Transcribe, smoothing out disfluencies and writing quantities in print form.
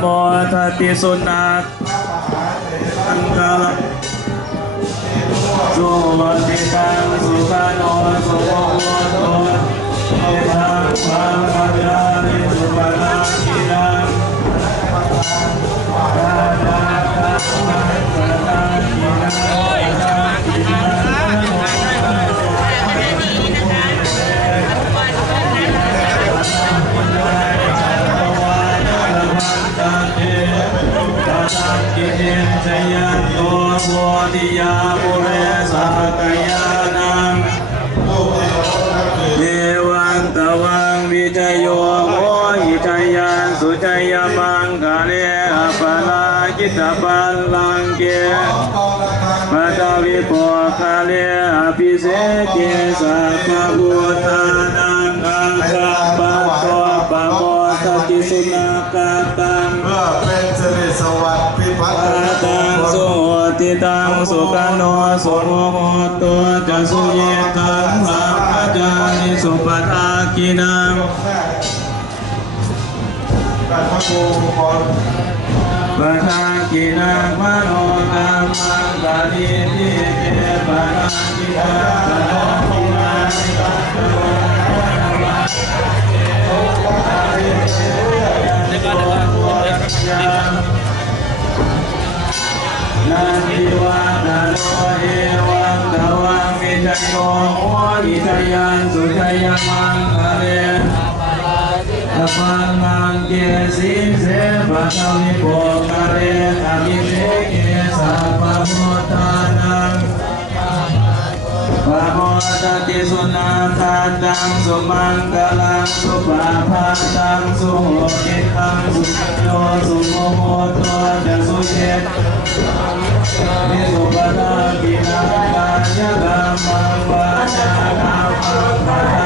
โมทัติสุนัขอังกาลสุวัติตังสุขโนสุโมโตเอตังปังปัญญานิสุปนาคินังราชาตังปังปัญญาคินังกิเนชยันโตโวติยาปุเรสักยานังเยวันตวังวิจโยโมหิจยันสุจยมังกาเลอปนาจิตปัลลังเกปัตวิโปคาเลอภิเสเกสัพพุทธานังอังคัปปะโตปะโมทัติสุนักตังเพื่อเป็นสิริสวัสดิ์พิพัฒน์ตังสุติตังสุขโนสุโมโหตุจะสุเยตังสัมปจานิสุปทากินังการพระโกขอปทากินังมโนกรรมังกาลิทิเกปทากินังปทากินังนันทิวานาโนเอวังตวังวิจโยโมหิจยันสุจยมังคะเลตปังมังเกสิเสปัตวิโภคะเลอภิเสเกสัพพพุทธานังปะโมทัติสุนัขตังสุมังคลังสุปาภัตตังสุโหติตังสุขโยสุโมโหตุจะสุเชตนิสุปนากินาปัญญามังวาจานามัง